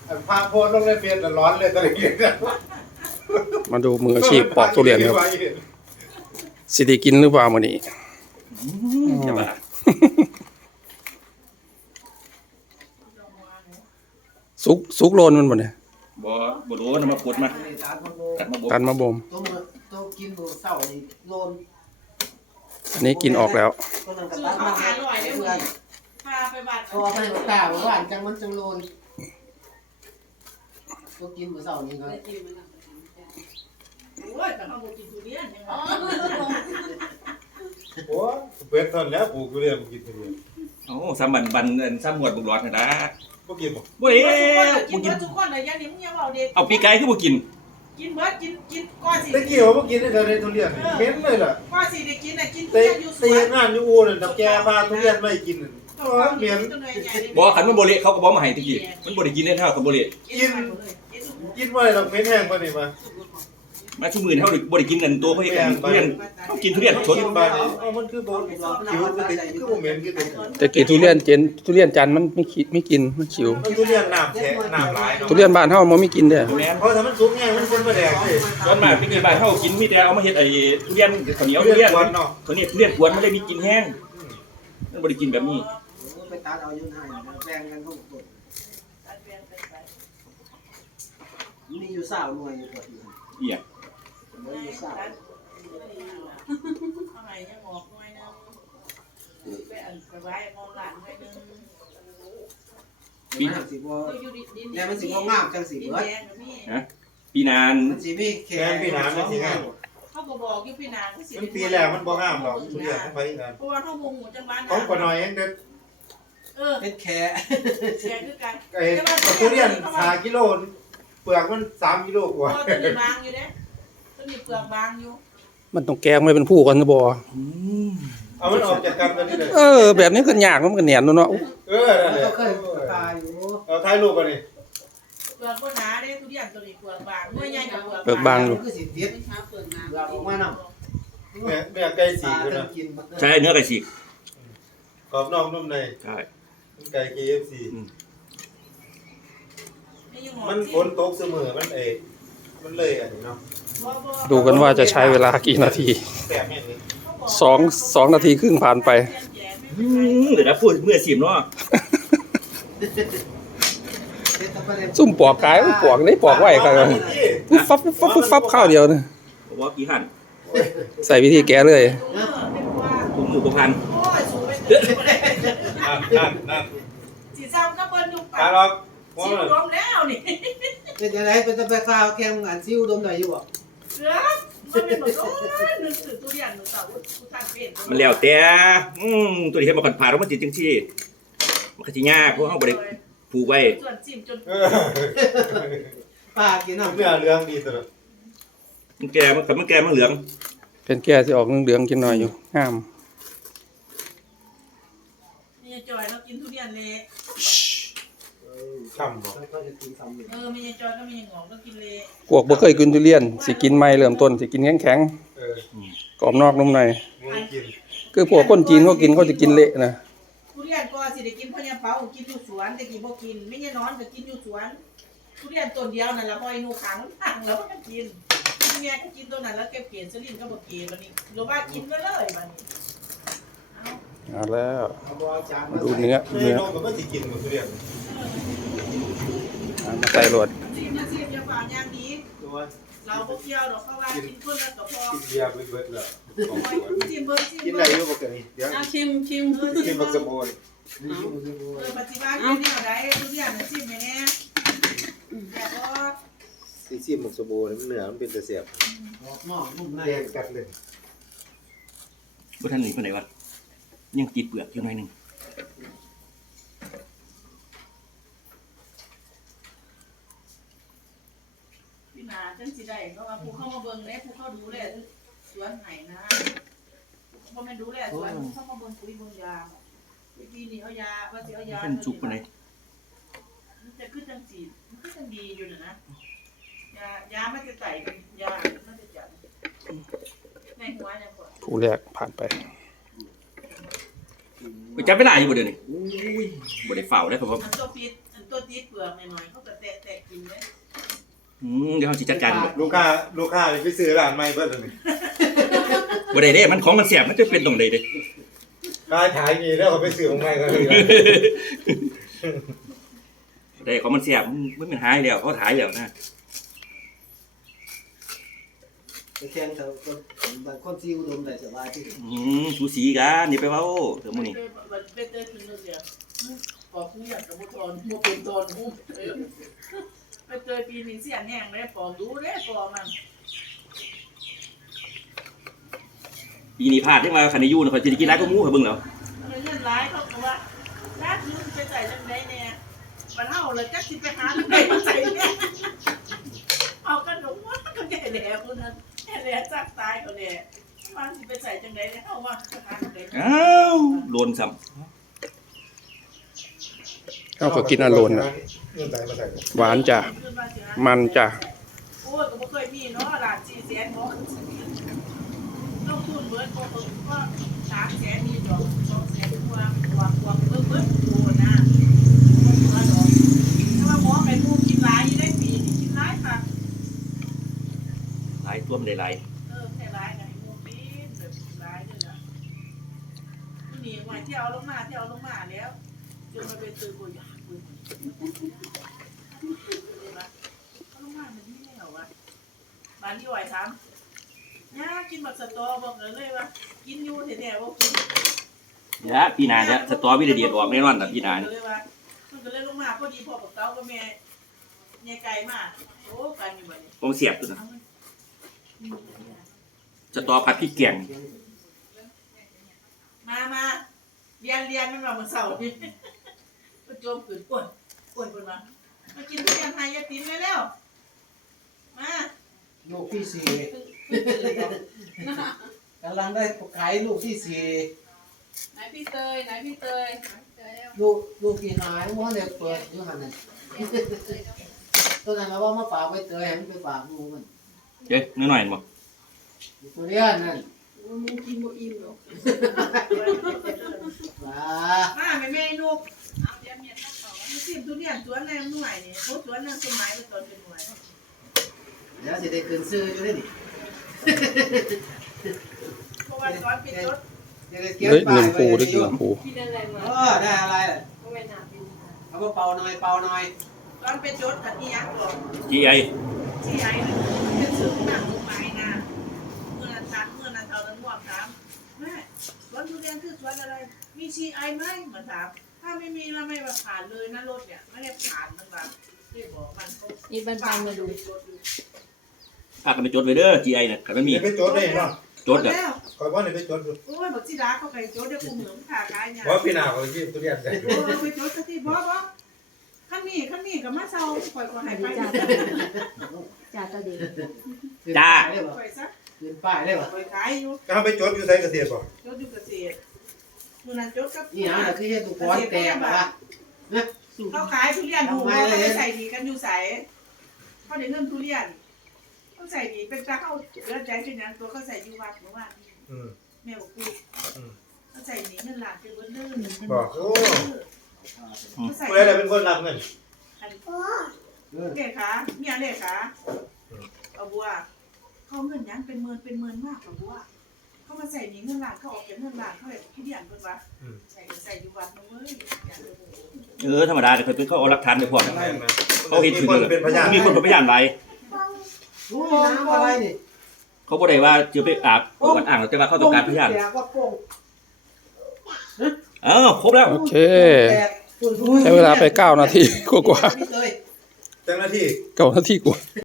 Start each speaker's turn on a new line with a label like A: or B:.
A: พาโพสลงในเฟซร้อนเลยตอนนี้
B: มาดูมืออาชีพปอกทุเรียนครับสิได้กินหรือเปล่ามื้อนี้สุกโลนมันบ่เนี่ย
C: บ่รู้ว่ามาขุดมา
B: กันมาบ่ม
D: ตัวกินเศร้านี่โลน
B: อันนี้กินออกแล้ว
D: ตัวนั้นก็ตัดมันอร่อยเลยเพื่อนพาไปบัดพอไปตาหวานจังมันจังโลนตัวกินเศร้านี่ครับ
E: โอ้ยแต่เขาบอกกินทุเรียนยังไง
A: โอ้เป็ดตอนแล้วปลูกทุเรียนกินทุเรียน
C: โอ้ซ้ำบันซ้ำหมวดบุกหลอดนะ
A: บ่กินบ่
C: บ่เอ๊ะ
E: กินทุกคนเลยยันนี่มึงยังเอาเด็ก
C: เอาปีไก่คือบ่กิน
E: กินเบิร์ดกินก้อนสิ
A: ตะกี้ว่าบ่กินได้เท่าไรทุเรียนเหม็นเลยล่ะ
E: ก้อนสิได้กินน่ะกินทุ
A: เตะ
E: เรียนอยู่สวน
A: งานอยู่อู่นั่นตับแกพาทุเรียนไม่กินเหม็น
C: บ่ขันมันบ่เละเขาก็บ่มาให้ตะกี้มันบ่ได้กินได้เท่ากับบ่เละ
A: กินบ่ได้ดอกเหม็นแห้งบ่นี่
C: มาชุมื้อนี้เฮาบ่ได้กินกันตัวเพิ่นทุเรียนเฮากินทุเรียนสด
A: บ้านนี้มันคือบ่คิวคือบ่เหม็นคือ
B: แต่กี่ทุเรียนจันทร์มันไม่กินมันขิว
A: ทุเรียนน้ำแท้น้ำหลายเนาะ
B: ทุเรียนบ้านเฮามันไม่กินเด้อ
A: เพราะถ้ามันสุกแห้งมันเป็นบ่แดงสิ
C: ส่วนมากที่บ้านเฮากินมีแต่เอามาเฮ็ดไอ้ทุเรียนข้าวเหนียวทุเรียนเนาะข้าวเหนียวทุเรียนกวนมันได้มีกินแห้งมันบ่ได้กินแบบนี้
D: ไปตัดเอาอยู่ให้แบ่งกันทั้งหมดมีอยู่20หน่วยอยู่ตัวนี้
C: เอีย
D: มีอยู่20
E: เอาไงยังบอกหน่อยนึงไปอันไปไว้มองหลานหน่อยนึง
D: ปีนั้นสิบ่แล้วมันสิบ่งามจังสิเบิด
C: ฮะปีนาน
D: มันสิมีแค่
A: ปีนานมันสิงาม
E: เขาก็บอกอยู่ปีนานสิ
A: มันปีแรกมันบ่งามดอกทุเรียนมันไปกัน
E: เพราะว่าเฮาบ่ฮู้จังหวัด
A: ของปน้อยเองเด้
D: เป็นแค่
E: คือกัน
A: ไอ้ทุเรียน5กิโลเปลือกมัน3กิโลกว่า
E: ตัวนี้บางอยู่เด้ตัวนี้เปลือกบางอยู่
B: มันต้องแกงไว้เป็นผู้กันบ่
A: เอามันออกจากกันกันนี่เลย
B: แบบนี้ก็ยากมันก็แหนนเนาะ
A: นั่นแหละ
D: ก็เคยตายอยู่
A: เอาถ่ายรูปบ่นี่
E: เปลือกบ่หนาเด้ทุเรียนตัวนี้เปลือกบางเมื่อใหญ่กับ
B: เปลือกบางอยู่
D: คือสิติดเปลือกออกมานำ
A: แม่ไก่สีอยู่นะ
C: ใช่เนื้อไก่ฉีก
A: กรอบนอกนุ่มใน
C: ใช่
A: ไก่ KFC มันฝนตกเสมอมันมันเลยอันนี้เนาะ
B: ดูกันว่าจะใช้เวลากี่นาที2 นาทีครึ่งผ่านไป
C: เดี๋ยวนะพูดเมื่อสิมเนาะ
B: ซุ่มปอกกายปอกได้ปอกไว้ครับฟับข้าวเดียวนะ
C: ว่ากี่หั่น
B: ใส่วิธีแก้เลย
C: ถุงหมูตัวพัน
A: นั่น
E: สีซ้ำก็เปิ้ลยุบไป
A: สิ
E: รวมแล้วนี่
D: เป็นจังได๋เป็นตะไปข่าวแข่งงานซิวดมได้อยู่บ่
E: มันเป็นแบบนึกถึงทุเรียนหรือเปล่าทุกท่านเป็น
C: มันแล้วแต่ตัวนี้เฮ็ดบ่คันผ่าแล้วมันสิจังซี่มันก็สิยากเพราะเฮาบ่ได้ผูกไว้
E: ส่วนจิ้มจน
D: ป้ากินน้ำ
A: เนื้อเหลืองดีตลอด
C: มันแก่มันเหลือง
B: เป็นแก่สิออกเหลืองๆกินหน่อยอยู่งาม
E: มีจอยเรากินทุเรียนเละ
A: ช่ำบ่
E: มีจอยก็มีหงอกก็กินเละ
B: พวกบ่เคยกินทุเรียนสิกินใหม่เริ่มต้นสิกินแข็งๆกรอบนอกนุ่มในคือพวกคนจีนเขากินเขาจะกินเละนะ
E: ทุเรียนก็สิได้กินเพราะเนี่ยเปากินอยู่สวนแต่กินบ่กินไม่ใช่นอนก็กินอยู่สวนทุเรียนต้นเดียวนั่นล่ะพอไอ้หนูขังพังแล้วมันกินแม่ก็กินต้นนั้นแล้วเก็บเกศสลินก็บ่เกศบัดนี้หรือว่ากินเลยบัดนี้
B: เอาแล้วมาดูเนื้อ
A: ก็บ่สิกินทุเรียน
B: มาใส่รวด
E: ซีมอย่าฝากอย่างนี้เราบ่เกี่ยวดอกเพราะว่ากินคนละก็พอ
A: กินเบียร์เบิดแล้ว
E: จิ้มเบิด
A: กินได้อยู่บ่กันนี่เดี๋ยว
F: ชิม
A: กินบักสะโบน
E: ปัจจุบันเป็นแนวใดทุเรียนจิ้มแน่แต่ก็
A: สิซิมบักสะโบนมันเนื้อมันเป็นตะเสียบ
D: นอกนุ่มใน
A: แดงกัดเลย
C: บ่ทันนี่ปานใดวะยังติดเปลือกอยู่หน่อยนึง
E: จังสิได้เพราะว่าผู้เข้ามาเบิ่งแลผู้เข้าดูแลสวนไห้นะบ่แม่นดูแลสวนเข้ามาเบิ่งปุ๋ยเบิ่งยาปีนี้เอายาว่าสิเอายา
C: เป็นจุกปานใด
E: มันจะขึ้นจังสิมันก็จังดีอยู่นะยามันจะไต่ยามันจะจัดในหัวเนี่ยก่อน
B: ผู้แรกผ่านไป
C: ไปจับเวลาอยู่บ่เดี๋ยวนี้บ่ได้เฝ้าได้ครับผม
E: อันตัวปิดอันตัวติดเปลือกหน่อยๆเขาก็แตะกินเลย
C: เดี๋ยวเฮาสิจัดการ
A: ลูกค้าไปซื้อร้านใหม่เบิดเลย
C: บ่ได้เด้มันของมันแซ่บมันจะเป็นตรงใดเด้
A: ขายมีแล้วเขาไปซื้อของใหม่ก็เลย
C: ได้ของมันแซ่บมันเป็นหายแล้วเขาถ่ายแล้วนะ
F: ไปแข่งเขาบางคนที่อุดมได้สบายที่สุด
C: สูสีกันนี่ไปเว้าเดี๋ยวมื้อนี้
E: เป็นเตยกินเลยเดียวพอผู้อยากกับบุตรโมเป็นตอนหุ้มเป็นเตยปีนี้เสียแห้งเลยปอมดูเลยปอมัน
C: ปีนี้พลาดที่ว่าคันได้อยู่นะเขาสิได้กินหลายกว่าหมู่ให้เบิ่งแล้ว
E: เงินร้ายเขาบอกว่าร้านนู้นไปใส่จังไดเนี่ยมันเท่าเลยจักสิไปหาจังไดมาใส่เนี่ยเอากระดูกว่าก็แก่แหล่คนนั้นแก่แหล่จักตายเขาแหล่มันสิไปใส่จังไดเนี่ยเขาว่าจะหาจังได
C: อ้าวโดนซ้ำ
B: เขาก็กินอันโลนน่ะ
A: เงินใส่มาใส่
B: หวานจ้ะมันจ้ะ
E: โอ้ยก็บ่เคยมีเนาะหลาน400,000บ่ลงทุนเบิดบ่ถึงก็300,000มีดอก200,000กว่าเบิดโอ้นะบ่ดอกถ้าว่าหมอไปมูกินหลายอยู่ได้ปีนี่กินหลายค่ะ
C: หลายตัวมันได้หลาย
E: แค่หลายก็ให้มูกินแบบหลายนี่ล่ะนี่ว่าที่เอาลงมาแล้วจนมาเป็นตื่นบ่อยากเลยเอาลงมามันนี่แล้ววะบ้านที่ไหวถามย่ากินบักสตอบอกเลยว่ากินอยู่แท้ๆบ่กิน
C: เนี่ยปีหน้าเนี่ยสตอวิเดียดออกแน่นอนน่ะปีหน้านี่
E: มันก็เลยลงมาพอดีพ่อกับเต้าก็แม่ไก่มาโอ้กันอยู่บัดนี้
C: ผมเสียบตัวนะสตอผัดพริกแกง
E: มาเรียนมันว่ามื้อเช้านี่ก็โจมขึ้นป่วยเพิ่นว่ามากินทุเรียนไทยยาตินไว้แล้วมา
F: ลูกที่สี่กำลังได้ขายลูกที่สี่
D: ไหนพี่เตย
F: ลูกที่หายม้วนเนี่ยเปิดอยู่หันนั่นตัวนั้นเราว่ามาฝากไปเตยมันไปฝากลูกมัน
C: เด้น้อยๆบ่
F: ตัวเนี้ยนั่น
D: มูกินบ่อิ่มหรอก
F: ว้า
E: มาแม่นุกเอาเดี๋ยวเมียตักต่อสิทุเรียนสวนแนวหน่วยนี่โอ้สวนนางต้นไม้เป็นต้นเป็นหน่วย
F: เดี๋ยวสิได้ขึ้นซื้ออยู่ได้ดิ
E: เพราะว่าตอนเป็นรถ
F: จะได้เก็บ
B: เฮ้ย
F: ป้า
B: ห
F: ย
B: นึ่ง
F: ไว้
B: ปูได้
F: อ
B: กิน
F: ยู่
B: หนึ่งปู
D: กินอะไรมา
F: ได้อะไรล่ะ
D: ก็ไม่น่ากิน
F: เอามาเป่าหน่อย
E: ตอนเป็นรถกับที่ยักษ์บอก
C: GI
E: ที่ไอ้เป็นสื่อหนังต้นไม้นะเมื่อนั้นเอาแล้วงวกถามแม่สวนทุเรียนคือสวนอะไรมีชีไอไหมมาถามถ้าไม่มีแล้วไม่มาผ่านเลยนะรถเนี่ยไม่ได้ผ่านมันแบบที่บอกมันก็
D: นี่บันปังมาดู
C: พากันไปจดไว้เด้อ GI น่ะคันมันมี
A: เดี๋ยวไปโจทย์ได้เนาะ
C: จดอ่ะ
E: แล้ว
A: คอยว่าเนี่ยไปโจทย์ดู
E: โอ้ยบอกจีดาเขาไปโจทย์เดี๋ยวกูเหมือนขาขายเนี่ย
A: เพราะพี่นาเขาที่ทุเรียนใส่
E: โอ้ยไปโจทย์สักทีบอกขั้นนี้กับมาเซาปล่อยก็หายไป
D: จ่าตาเด็ก
F: ขึ้นป้ายได้บ่
E: ปล่อยซะ
F: ขึ้นป้ายได้บ่
E: ปล่อยขายอยู่
A: ก็ไปโจทย์อยู่ใส่เกษตรป่ะ
E: โจทย์อยู่เกษตรมื่อนั้นโจทย์กับ
F: นี่หยังน่ะคือเฮ็ดตุกก้อนแตกว่ะ
E: เขาขายทุเรียนถูกเขาใส่ดีกันอยู่ใส่เขาได้เงินทุเรียนเขาใส่ดีเป็นตาเขาเลือดใจเป็นอย่างตัวเขาใส่ยูวัดเมื่อวาน แม่บอกกูเขาใส่หนีเงินหลานเป็นเบอร์เดอร์
A: บอกโอ้
E: เขาใส่
A: ผู้ใดเป็นคนรับเงิน
E: เลขาเมียเลขาเอาบัวเขาเงินยังเป็นเมินมากเอาบัวเขามาใส่หนีเงินหลานเขาออกจากเงินหลานเขาแบบขี้เดียนเพิ่นว่าใส่ยูวัดนะเว้ย
C: ธรรมดาแต่เพิ่นเขาเอาหลักฐานไปพร้อม เขาเห็น
A: มี
C: คือ
A: คนเป็นพยาน
C: มีคนเป็นพยานหลาย
F: โอ้น้ำอะไรนี่
C: เขาบ่ได้ว่าจะไปอาบประวัติอ้างแต่ว่าเขาต้องการพยาน
F: แตกว่าโป่ง
C: ครบแล้ว
B: โอเค
F: แตกฝุ่น
B: ใช้เวลาไป9 นาทีกว่า
F: พี่เตย
A: เจ้าหน้าที่
B: 9 นาทีกว่า